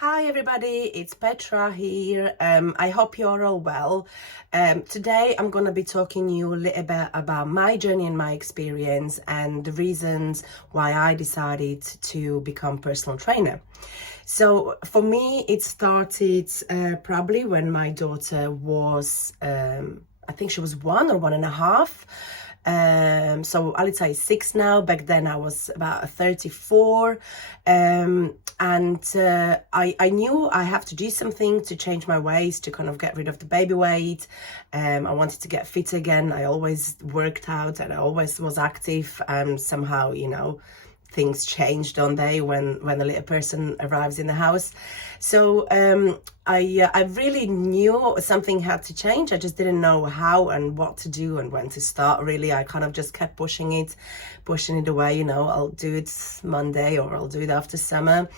Hi everybody, it's Petra here. I hope you're all well. Today I'm going to be talking to you a little bit about my journey and my experience and the reasons why I decided to become personal trainer. So for me, it started probably when my daughter was, I think she was 1 or 1.5. So Alica is 6 now. Back then I was about 34. I knew I have to do something to change my waist, to kind of get rid of the baby weight. I wanted to get fit again. I always worked out and I always was active, and somehow, things change, don't they, when a little person arrives in the house. So I really knew something had to change. I just didn't know how and what to do and when to start. Really, I kind of just kept pushing it away. I'll do it Monday or I'll do it after summer.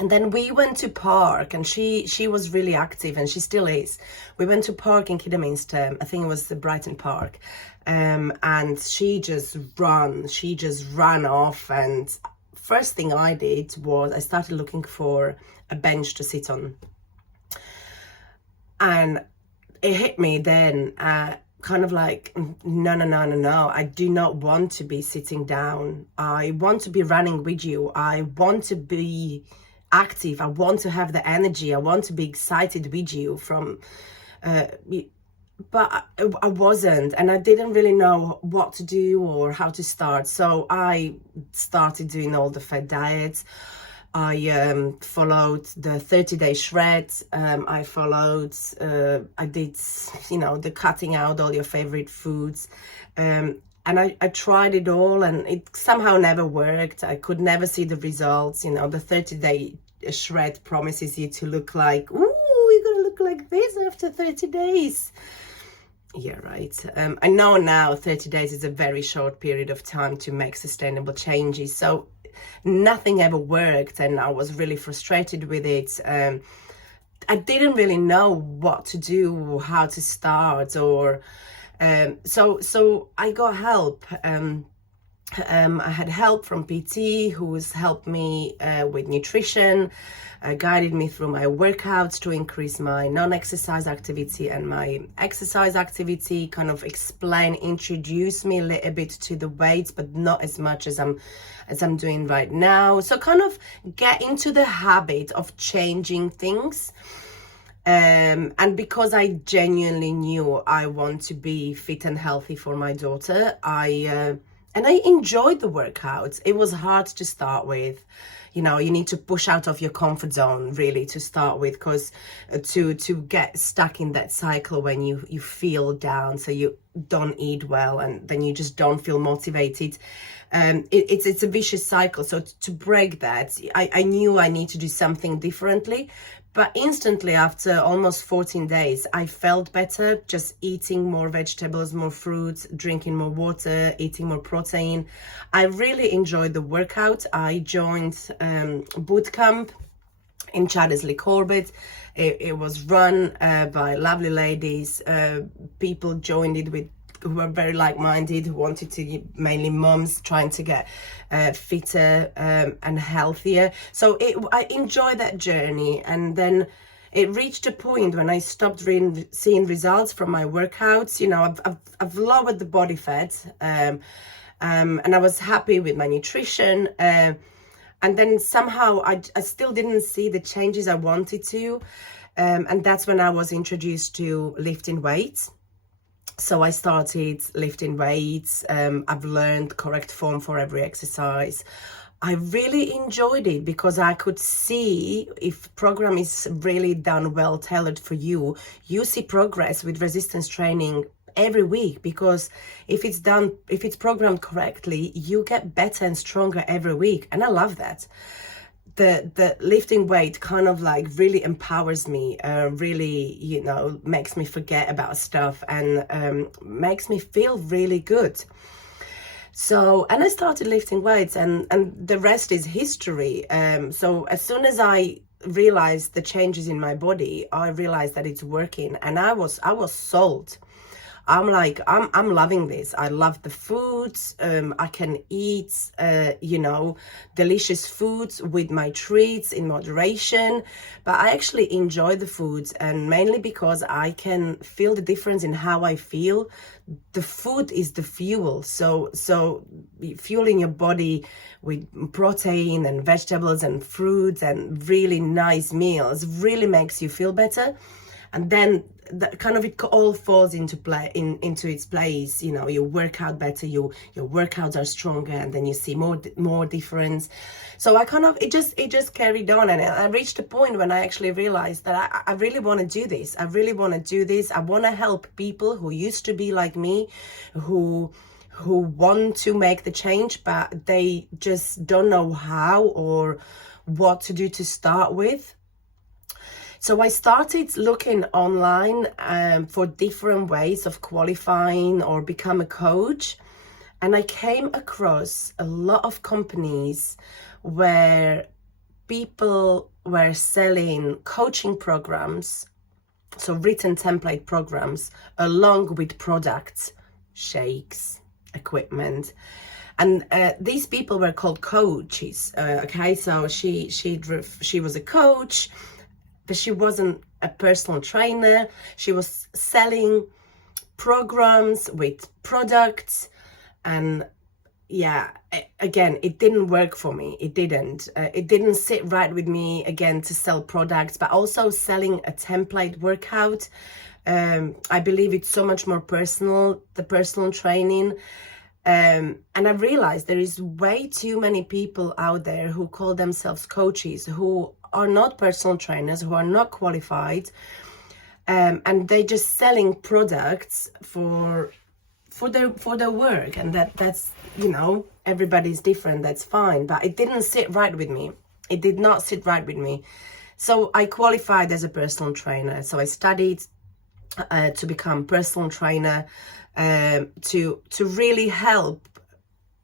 And then we went to park, and she was really active, and she still is. We went to park in Kidderminster. I think it was the Brighton Park, and she just ran off. And first thing I did was I started looking for a bench to sit on, and it hit me then. Kind of like, no, I do not want to be sitting down. I want to be running with you. I want to be active. I want to have the energy. I want to be excited with you but I wasn't, and I didn't really know what to do or how to start. So I started doing all the fat diets. I followed the 30-day shred. I did, the cutting out all your favorite foods. And I tried it all, and it somehow never worked. I could never see the results. The 30-day shred promises you to look like, ooh, you're gonna look like this after 30 days. Yeah, right. I know now 30 days is a very short period of time to make sustainable changes. So nothing ever worked, and I was really frustrated with it. I didn't really know what to do, how to start, or so I got help. I had help from PT, who's helped me with nutrition, guided me through my workouts to increase my non-exercise activity and my exercise activity, kind of introduce me a little bit to the weights, but not as much as I'm doing right now. So kind of get into the habit of changing things. And because I genuinely knew I want to be fit and healthy for my daughter, and I enjoyed the workouts. It was hard to start with. You need to push out of your comfort zone, really, to start with, because to get stuck in that cycle when you feel down, so you don't eat well, and then you just don't feel motivated. It's a vicious cycle. So to break that, I knew I need to do something differently. But instantly, after almost 14 days, I felt better, just eating more vegetables, more fruits, drinking more water, eating more protein. I really enjoyed the workout. I joined boot camp in Chaddesley Corbett. It was run by lovely ladies. People joined it who were very like-minded, who wanted to, mainly moms trying to get fitter and healthier. So I enjoyed that journey, and then it reached a point when I stopped seeing results from my workouts. I've lowered the body fat, and I was happy with my nutrition. And then somehow I still didn't see the changes I wanted to. And that's when I was introduced to lifting weights. So I started lifting weights. I've learned correct form for every exercise. I really enjoyed it because I could see if program is really done well, tailored for you, you see progress with resistance training every week, because if it's programmed correctly, you get better and stronger every week. And I love that. The lifting weight kind of like really empowers me, really, makes me forget about stuff, and makes me feel really good. So, and I started lifting weights, and the rest is history. So as soon as I realized the changes in my body, I realized that it's working, and I was sold. I'm like, I'm loving this. I love the foods. I can eat, delicious foods with my treats in moderation. But I actually enjoy the foods, and mainly because I can feel the difference in how I feel. The food is the fuel. So fueling your body with protein and vegetables and fruits and really nice meals really makes you feel better. And then it all falls into into its place. You work out better, your workouts are stronger, and then you see more difference. So it just carried on, and I reached a point when I actually realized that I really want to do this. I really want to do this. I want to help people who used to be like me, who want to make the change, but they just don't know how or what to do to start with. So I started looking online for different ways of qualifying or become a coach. And I came across a lot of companies where people were selling coaching programs, so written template programs, along with products, shakes, equipment. And these people were called coaches. Okay, so she was a coach, but she wasn't a personal trainer. She was selling programs with products, and again, it didn't work for me. It didn't sit right with me, again, to sell products, but also selling a template workout. I believe it's so much more personal, the personal training. And I realized there is way too many people out there who call themselves coaches, who are not personal trainers, who are not qualified, and they're just selling products for their work. And that's everybody's different, that's fine, but it didn't sit right with me. It did not sit right with me. So I qualified as a personal trainer. So I studied to become personal trainer, to really help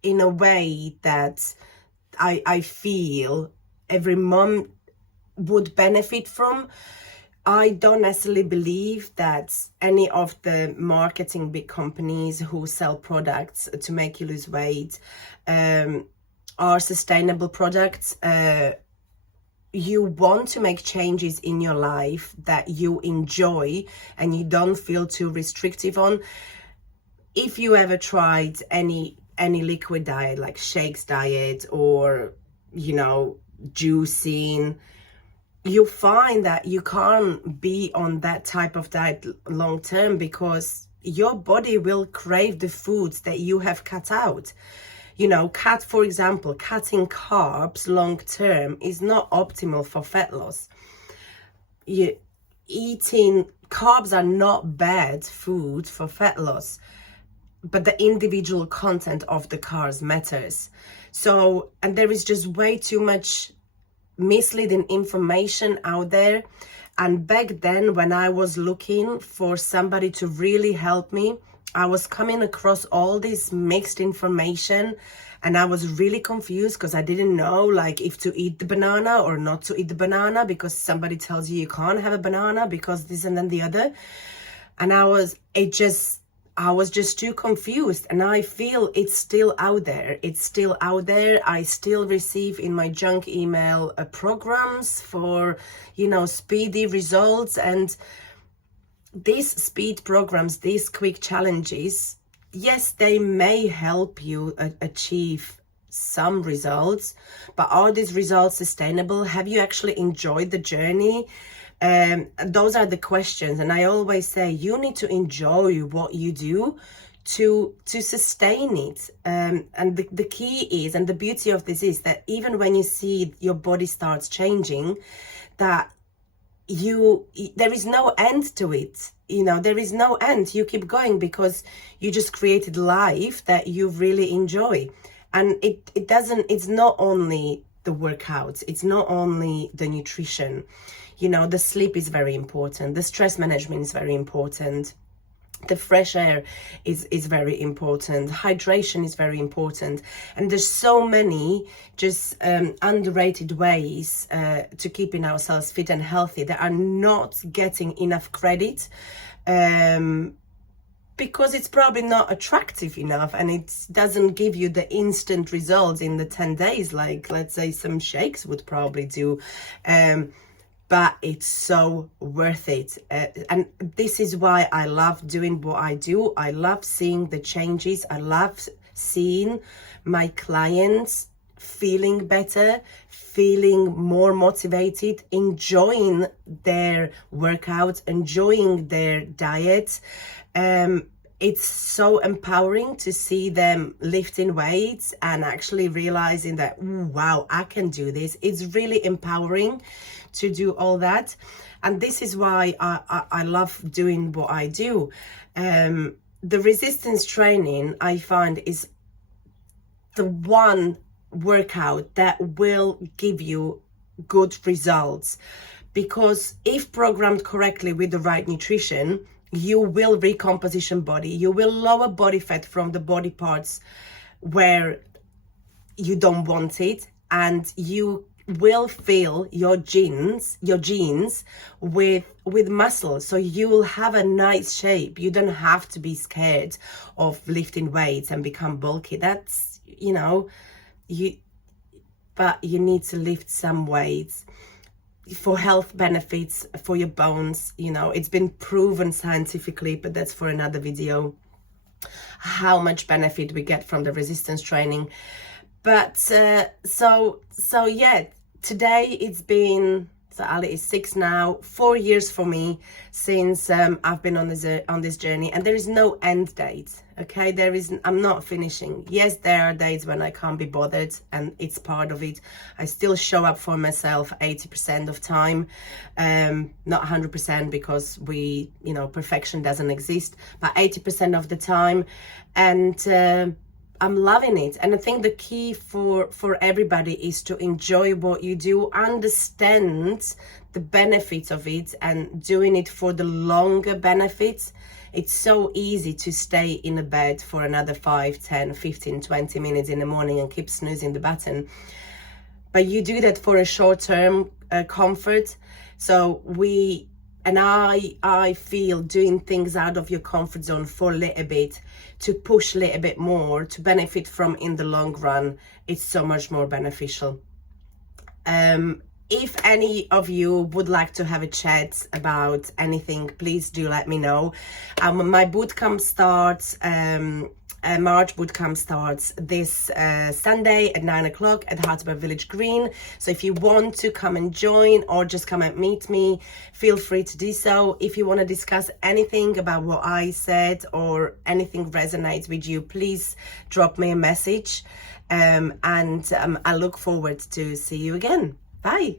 in a way that I feel every mom would benefit from. I don't necessarily believe that any of the marketing big companies who sell products to make you lose weight are sustainable products. You want to make changes in your life that you enjoy and you don't feel too restrictive on. If you ever tried any liquid diet, like shakes diet or juicing, you find that you can't be on that type of diet long term, because your body will crave the foods that you have cut out. For example, cutting carbs long term is not optimal for fat loss. Eating carbs are not bad food for fat loss, but the individual content of the carbs matters. So, and there is just way too much misleading information out there. And back then, when I was looking for somebody to really help me, I was coming across all this mixed information, and I was really confused because I didn't know, like, if to eat the banana or not to eat the banana, because somebody tells you can't have a banana because this and then the other. And I was just too confused, and I feel it's still out there. It's still out there. I still receive in my junk email programs for, speedy results. And these speed programs, these quick challenges, yes, they may help you achieve some results, but are these results sustainable? Have you actually enjoyed the journey? Those are the questions. And I always say you need to enjoy what you do to sustain it. And the key is, and the beauty of this is, that even when you see your body starts changing, that there is no end to it. There is no end. You keep going because you just created life that you really enjoy. And it's not only the workouts, it's not only the nutrition. The sleep is very important. The stress management is very important. The fresh air is very important. Hydration is very important. And there's so many just underrated ways to keeping ourselves fit and healthy that are not getting enough credit. because it's probably not attractive enough and it doesn't give you the instant results in the 10 days like, let's say, some shakes would probably do. But it's so worth it. And this is why I love doing what I do. I love seeing the changes. I love seeing my clients feeling better, feeling more motivated, enjoying their workouts, enjoying their diet. It's so empowering to see them lifting weights and actually realizing that, ooh, wow, I can do this. It's really empowering to do all that. And this is why I love doing what I do. The resistance training, I find, is the one workout that will give you good results, because if programmed correctly with the right nutrition, you will recomposition body, you will lower body fat from the body parts where you don't want it, and you will fill your jeans with muscle, so you will have a nice shape. You don't have to be scared of lifting weights and become bulky. That's, you know, but you need to lift some weights for health benefits, for your bones. You know, it's been proven scientifically, but that's for another video, how much benefit we get from the resistance training. But so yeah, today it's been, so Ali is 6 now, 4 years for me since I've been on this journey, and there is no end date. Okay, I'm not finishing. Yes, there are days when I can't be bothered, and it's part of it. I still show up for myself 80% of time, not 100%, because perfection doesn't exist, but 80% of the time. And I'm loving it. And I think the key for everybody is to enjoy what you do, understand the benefits of it, and doing it for the longer benefits. It's so easy to stay in a bed for another 5, 10, 15, 20 minutes in the morning and keep snoozing the button. But you do that for a short-term comfort. So I feel doing things out of your comfort zone for a little bit, to push a little bit more, to benefit from in the long run, it's so much more beneficial. If any of you would like to have a chat about anything, please do let me know. My bootcamp starts, March bootcamp starts this Sunday at 9 o'clock at Hartberg Village Green. So if you want to come and join, or just come and meet me, feel free to do so. If you want to discuss anything about what I said, or anything resonates with you, please drop me a message. I look forward to see you again. Bye.